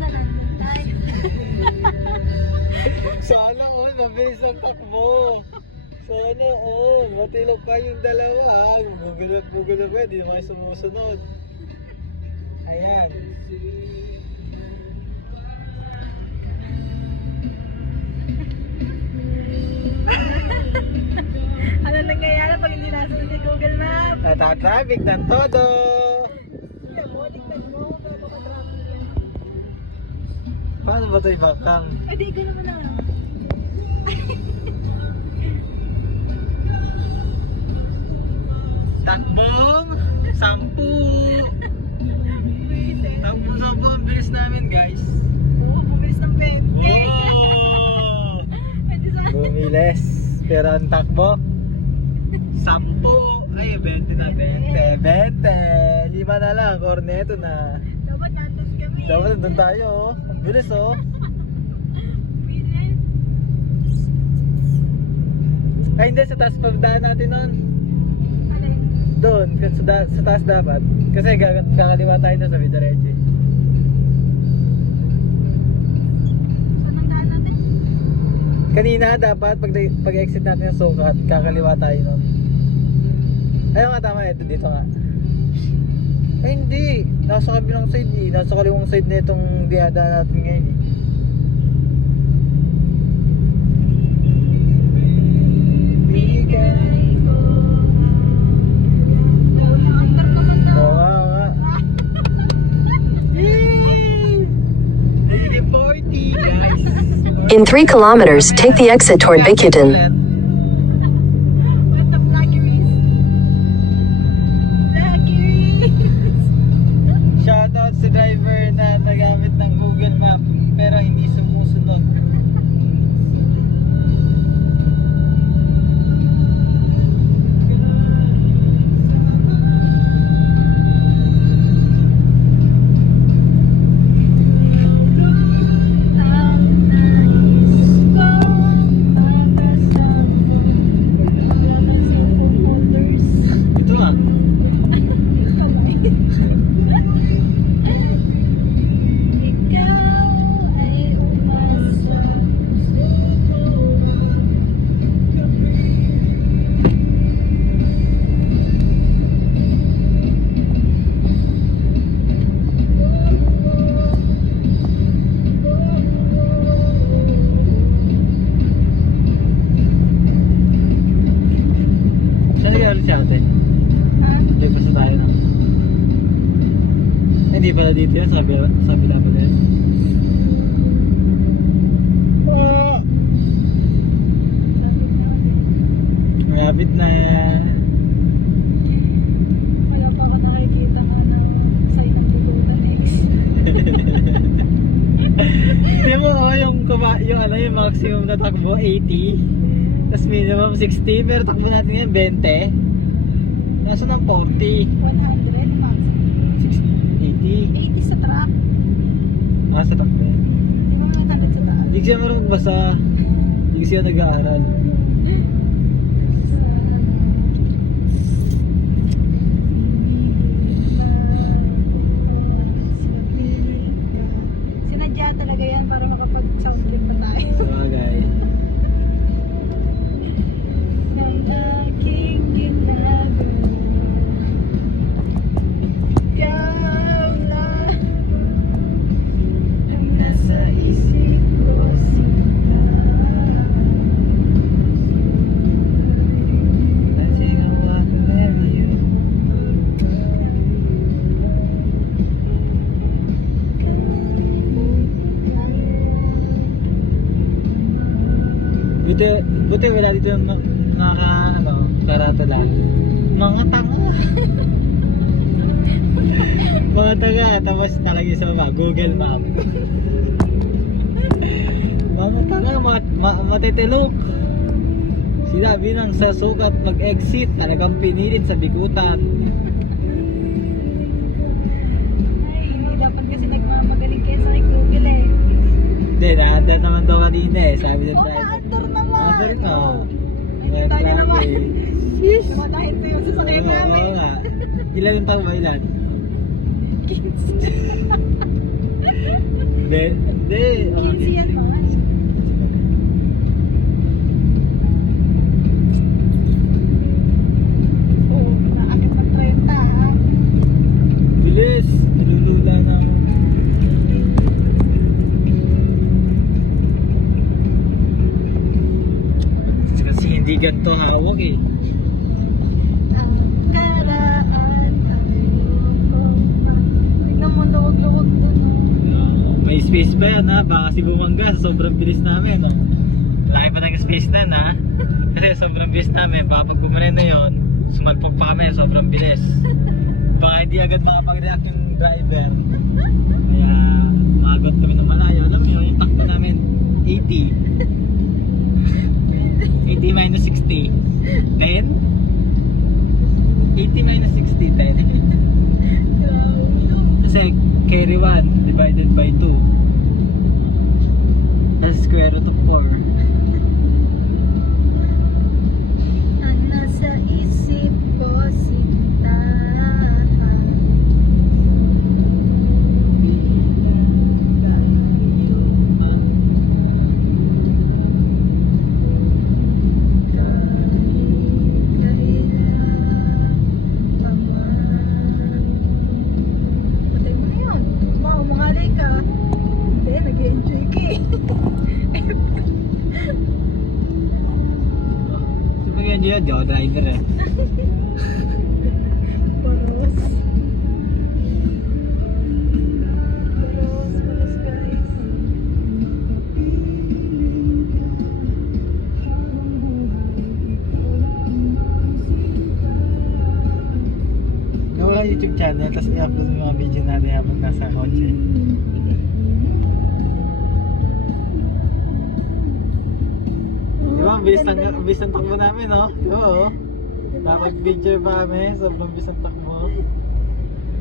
na lang tayo. Sana all, mabilis ang takbo. Sana all, matilog pa yung dalawa. Gugulog pa, di naman sumusunod. Ayan. Ano nangyayari pag hindi nasunod ni Google Map? Natatraffic ng todo. Tignan mo, tignan mo. Gano'n ka-traffic yan. Paano ba ito ibakang? Eh, di gano'n mo na lang. Takbong 10. Takbong 10 ang bilis namin guys. Oo, bumilis ng 20. Oh! Pwede sa... Bumilis. Pero ang takbo 10. Ay 20 na, 20. 5 na lang, corneto na. Dapat nandun kami. Dapat nandun tayo oh. Ang bilis oh. Bilis. Ay hindi, sa taas pagdaan natin nun. Alin? Doon, sa taas dapat. Kasi kakaliwa tayo na sa Vidareche. Saan ang daan natin? Kanina dapat pag-exit natin yung sukat, kakaliwa tayo nun. Ayun nga tama, ito dito nga. Ay hindi, nasa kabilang side eh. Nasa kaliwang side na itong dinadaan natin ngayon eh. Bigay ko. Nakakandar naman na. Oo nga. Yay! 40 guys. In 3 kilometers, take the exit toward Bicutan. What the blackeries? Blackeries! Shoutout sa driver na nagamit ng Google Map pero hindi sumusunod. Ang nais ko wala sa phone holders. Ito ah. Ikaw ay umasa. Saan kaya ulit siya ate? Ha? Lipas na tayo na. Hindi pala dito yan, sa kabila pala yan. Oh! Malapit na. Wala pa ako nakikita nga ng sign ng Golden Eggs. Hindi mo yung ano yung maximum na takbo 80. Tapos minimum 60, pero takbo natin ngayon 20. Nasa ng 40. 100 maximum. 80. 80 sa truck. Ah, sa takbo yan. Di ba mga tanod sa taas? Hindi siya marunong magbasa. Hindi siya nag-aaral. Sinadya talaga yan para makapag-sound trip pa tayo. Sabagay. Ng aking ginagawa. Ikaw lang ang nasa isip ko, sinta. I think I want to marry you. Buti wala dito yung karatolan. Mga tanga. Mga tanga, tapos talagay sa baba, Google Map. Mga tanga, matitilok. Sinabi nang sa sukat mag-exit, talagang pinilit sa bikutan. Ay, hindi dapat kasi nagmamagaling kayo sa kay Google eh. Hindi, naandar naman daw kanina eh, sabi ng Oh, driver. na-under naman! Naandar na. Ay, tayo naman. Sheesh! Lumatahin ko yung sasakyan Oo, namin. oo nga. Ilan yung tao ba ilan? Hindi. 15 yan mga. Oo, naakit ng 30 ha. Bilis. Nilulula na ako. Kasi hindi ganito hawak eh. Ang karaan ay kumang. Tignan mo, luwag-luwag dun. May space pa yan ha. Baka kasi bumangga. Sobrang bilis namin. No? Laki pa ng space na na. Kasi sobrang bilis namin. Baka pag bumalik na yun, sumalpog pa kami. Sobrang bilis. Baka hindi agad makapag-react yung driver. Kaya magot kami ng malayo. Alam mo yun, yung takbo namin 80. 80 minus 60. 10? 80 minus 60, 10. Kasi carry 1 divided by 2. That's square root of 4. Ang nasa isip ko sinta. Patay mo na yun. Baka umangalay ka. Hindi, nag-enjoy ka eh. Pag yan yun, di ako driver eh. Baros. Baros guys. Gawa YouTube channel, tapos i-upload yung mga video natin habang nasa kotse. Di ba, bilis ang takbo namin, no? Di ba, oh? Nakapag-picture pa kami, sobrang bilis ang takbo.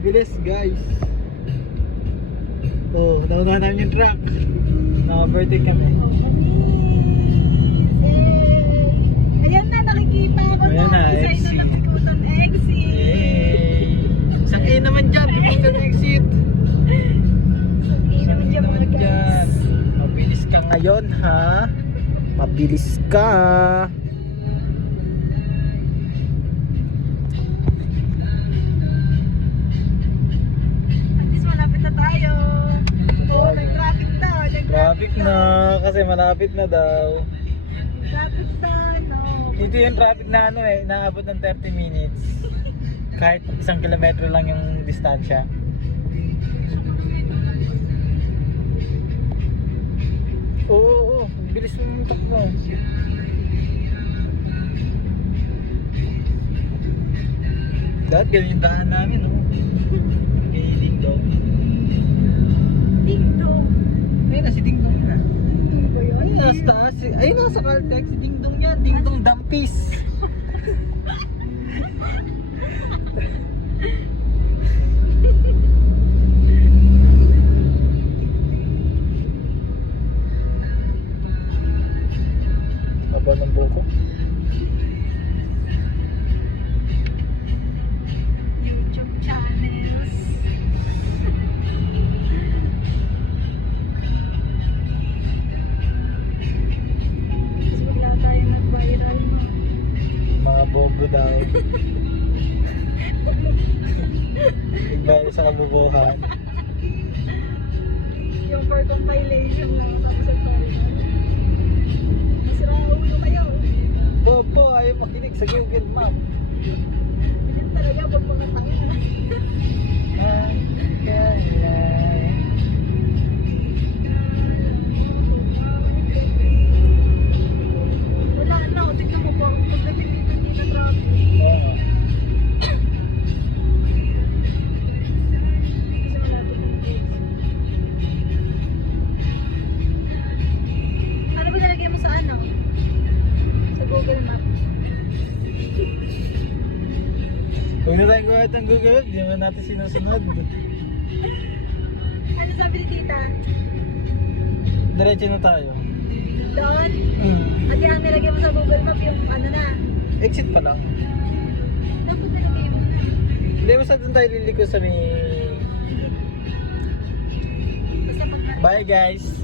Bilis, guys. Oh, naunahan namin yung truck. Naka-overtake kami. Ayan na, nakikita ko Ayan na, Isa exit. na nakikutan exit. Yay! Isang A naman dyan, ipagka na exit. Isang A naman dyan, dyan. Mabilis ka ngayon, ha? Mabilis ka. At least malapit na tayo. Oh, may traffic daw. Traffic na, kasi malapit na daw. Traffic na, no. Ito yung traffic na ano eh, naabot ng 30 minutes. Kahit 1 kilometro lang yung distansya. Oo, bilis mo takbo. Dahil ganyan yung daan namin, no? Kay Ding Dong. Ding dong. Ayun na, si Ding Dong na. Ano ba yun? Ayun, nasa taas. Ayun, nasa Caltex. Si Ding Dong yan. Ding Dong Dampis. Haba ng buko. YouTube channels. Kasi wala tayo nag-viral, no? Mga bobo daw. Nagbayad sa kabubuhan. Yung for compilation lang, tapos sa viral. Sira ulo kayo. Bobo, ayaw makinig sa Google Map. Hindi talaga pag mga tanga. Wala na, tignan mo po. Pagdating dito, hindi na traffic. Kasi malapit ng gate. Ano ba nalagay mo sa ano? Sa Google Map. Huwag na tayong gawin ng Google Map, di naman natin sinusunod. Ano sabi ni tita? Diretso na tayo. Doon? At yung nilagay mo sa Google Map yung ano na. Exit pa lang. Dapat nilagay mo na. Hindi, basta doon tayo liliko sa may... Basta pag Bye guys.